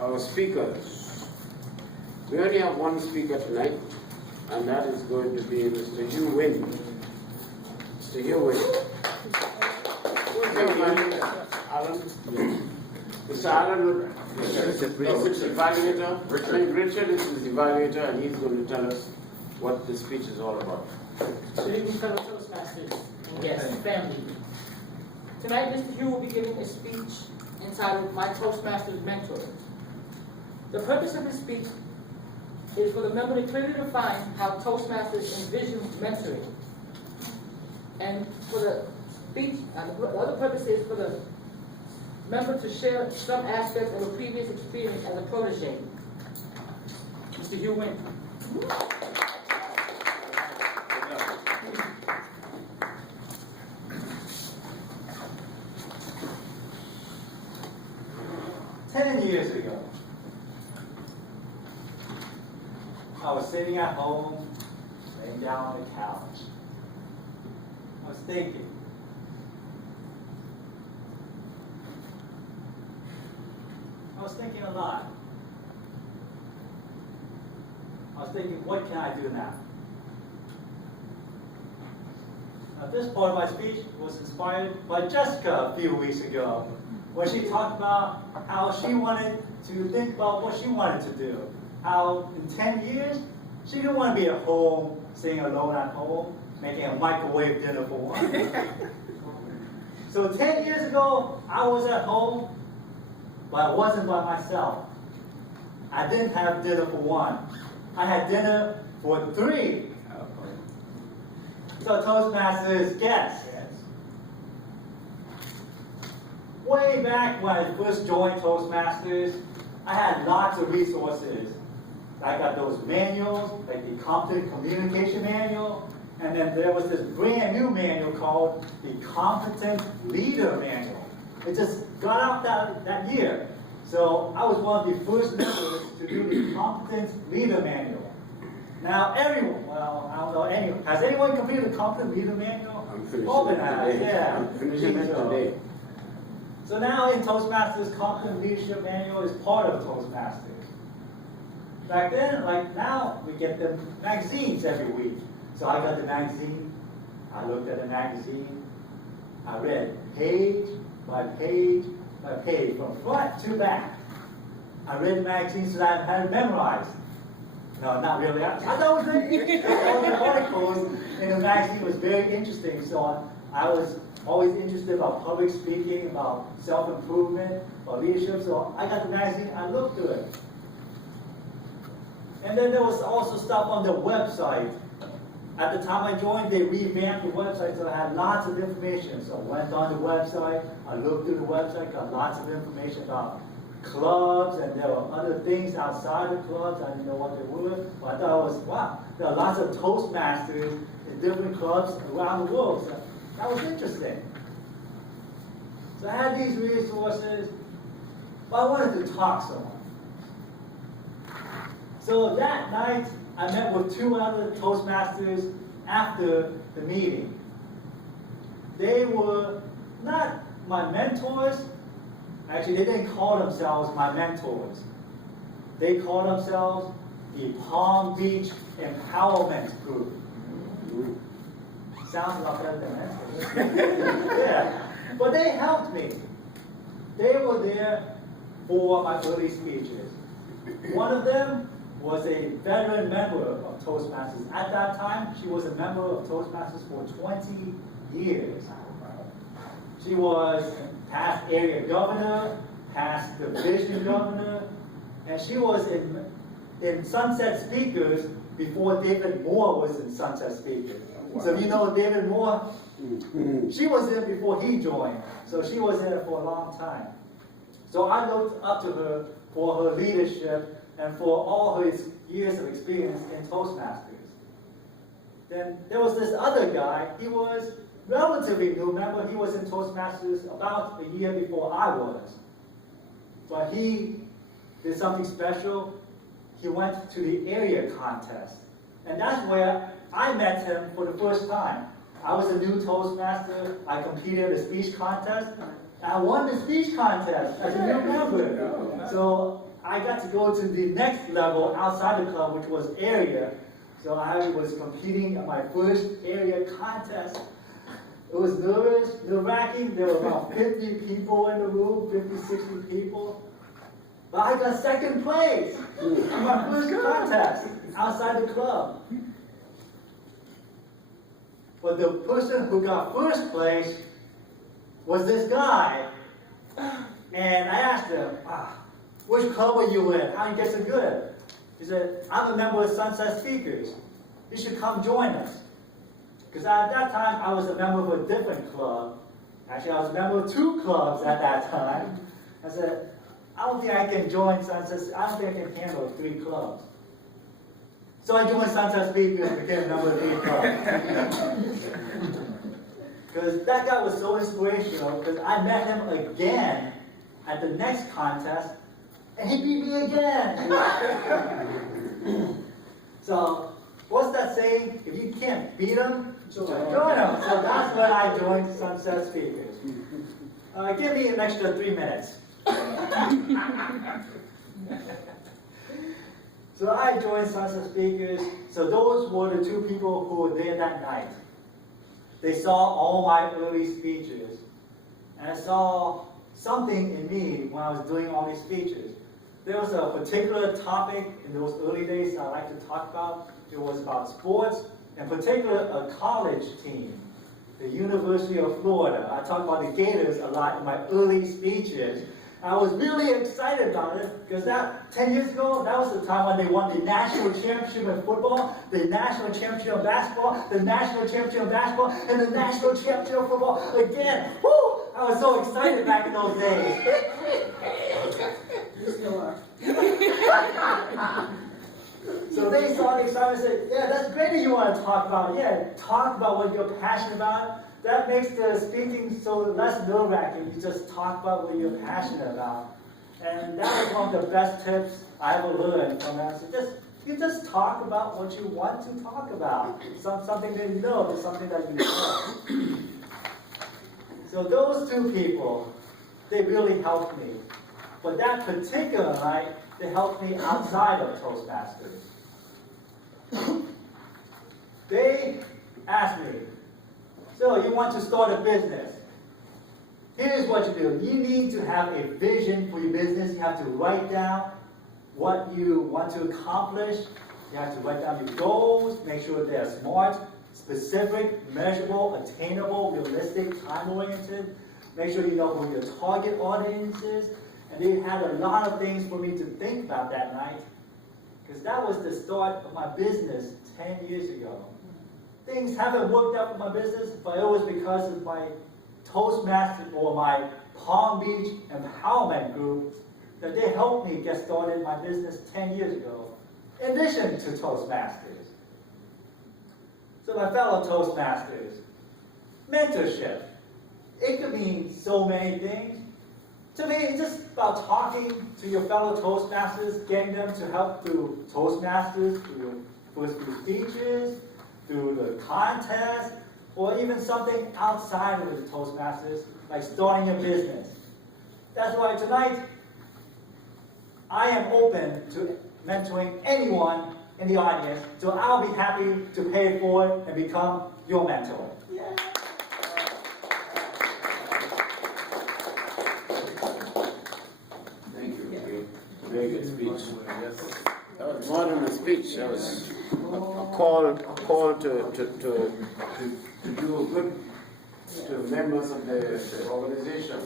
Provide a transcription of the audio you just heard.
our speakers. We only have one speaker tonight, and that is going to be Mr. Hugh Wynn. Mr. Hugh Wynn. Alan? Mr. Alan is the evaluator. Richard is the evaluator, and he's going to tell us what the speech is all about. Good evening, fellow Toastmasters and guests, family. Tonight, Mr. Hugh will be giving a speech entitled My Toastmasters Mentors. The purpose of his speech is for the member to clearly define how Toastmasters envision mentoring. And for the speech, the other purpose is for the member to share some aspects of a previous experience as a protege. Mr. Hugh Wynn. 10 years ago, I was sitting at home, laying down on the couch. I was thinking. A lot. I was thinking, what can I do now? Now, this part of my speech was inspired by Jessica a few weeks ago, when she talked about how she wanted to think about what she wanted to do. How in 10 years, she didn't want to be at home, sitting alone at home, making a microwave dinner for one. So 10 years ago, I was at home, but I wasn't by myself. I didn't have dinner for one. I had dinner for three. So Toastmasters guests. Way back when I first joined Toastmasters, I had lots of resources. I got those manuals, like the Competent Communication Manual, and then there was this brand new manual called the Competent Leader Manual. It just got out that year. So I was one of the first members to do the Competent Leader Manual. Now everyone, well, I don't know, anyone, has anyone completed the Competent Leader Manual? I'm finishing Open it eyes, today. yeah. I'm finishing it today. So now in Toastmasters, Competent Leadership Manual is part of Toastmasters. Back then, like now, we get the magazines every week. So I got the magazine, I looked at the magazine, I read page by page by page, from front to back. I read the magazine so that I had it memorized. No, not really. I thought it was very interesting. All the articles in the magazine was very interesting. So I was always interested about public speaking, about self-improvement, about leadership. So I got the magazine, I looked through it. And then there was also stuff on the website. At the time I joined, they revamped the website, so I had lots of information. So I went on the website, I looked through the website, got lots of information about clubs, and there were other things outside the clubs. I didn't know what they were, but I thought it was, wow, there are lots of Toastmasters in different clubs around the world. So that was interesting. So I had these resources, but I wanted to talk to someone. So that night, I met with two other Toastmasters after the meeting. They were not my mentors. Actually, they didn't call themselves my mentors. They called themselves the Palm Beach Empowerment Group. Sounds a lot better than mentors. Yeah. But they helped me. They were there for my early speeches. One of them was a veteran member of Toastmasters. At that time, she was a member of Toastmasters for 20 years. She was past area governor, past division governor, and she was in Sunset Speakers before David Moore was in Sunset Speakers. So you know David Moore? She was there before he joined, so she was there for a long time. So I looked up to her for her leadership and for all her years of experience in Toastmasters. Then there was this other guy. He was relatively new member. He was in Toastmasters about a year before I was. But he did something special. He went to the area contest. And that's where I met him for the first time. I was a new Toastmaster. I competed in a speech contest. I won the speech contest as a new member. So I got to go to the next level outside the club, which was area. So I was competing at my first area contest. It was nerve-wracking. There were about 50 people in the room, 50, 60 people. But I got second place in my first contest outside the club. But the person who got first place was this guy. And I asked him, which club are you in? How you get so good? He said, I'm a member of Sunset Speakers. You should come join us. Because at that time, I was a member of a different club. Actually, I was a member of 2 clubs at that time. I said, I don't think I can join Sunset. I don't think I can handle 3 clubs. So I joined Sunset Speakers and became a member of 3 clubs. Because that guy was so inspirational, because I met him again at the next contest, and he beat me again. So, what's that saying? If you can't beat him, join him. So that's when I joined Sunset Speakers. Give me an extra 3 minutes. So I joined Sunset Speakers. So those were the 2 people who were there that night. They saw all my early speeches. And I saw something in me when I was doing all these speeches. There was a particular topic in those early days I like to talk about. It was about sports, in particular a college team, the University of Florida. I talked about the Gators a lot in my early speeches. I was really excited about it because 10 years ago, that was the time when they won the national championship in football, the national championship in basketball, the national championship in basketball, and the national championship in football again. Woo! I was so excited back in those days. You still are. So they saw the excitement and said, yeah, that's great that you want to talk about it. Yeah, talk about what you're passionate about. That makes the speaking so less nerve-wracking. You just talk about what you're passionate about. And that was one of the best tips I ever learned from them. So you just talk about what you want to talk about. Something that you know, something that you know. So those 2 people, they really helped me. But that particular night, they helped me outside of Toastmasters. They asked me, so you want to start a business. Here's what you do. You need to have a vision for your business. You have to write down what you want to accomplish. You have to write down your goals, make sure they're smart, specific, measurable, attainable, realistic, time-oriented. Make sure you know who your target audience is. And they had a lot of things for me to think about that night. Because that was the start of my business 10 years ago. Things haven't worked out for my business, but it was because of my Toastmasters or my Palm Beach Empowerment Group that they helped me get started in my business 10 years ago, in addition to Toastmasters. So my fellow Toastmasters, mentorship. It could mean so many things. To me, it's just about talking to your fellow Toastmasters, getting them to help through Toastmasters, through first few speeches, through the contest, or even something outside of the Toastmasters, like starting a business. That's why tonight, I am open to mentoring anyone in the audience, so I'll be happy to pay it forward and become your mentor. Yeah. Thank you. Very good speech. That was more than a speech. That was a call to do good to members of the organization.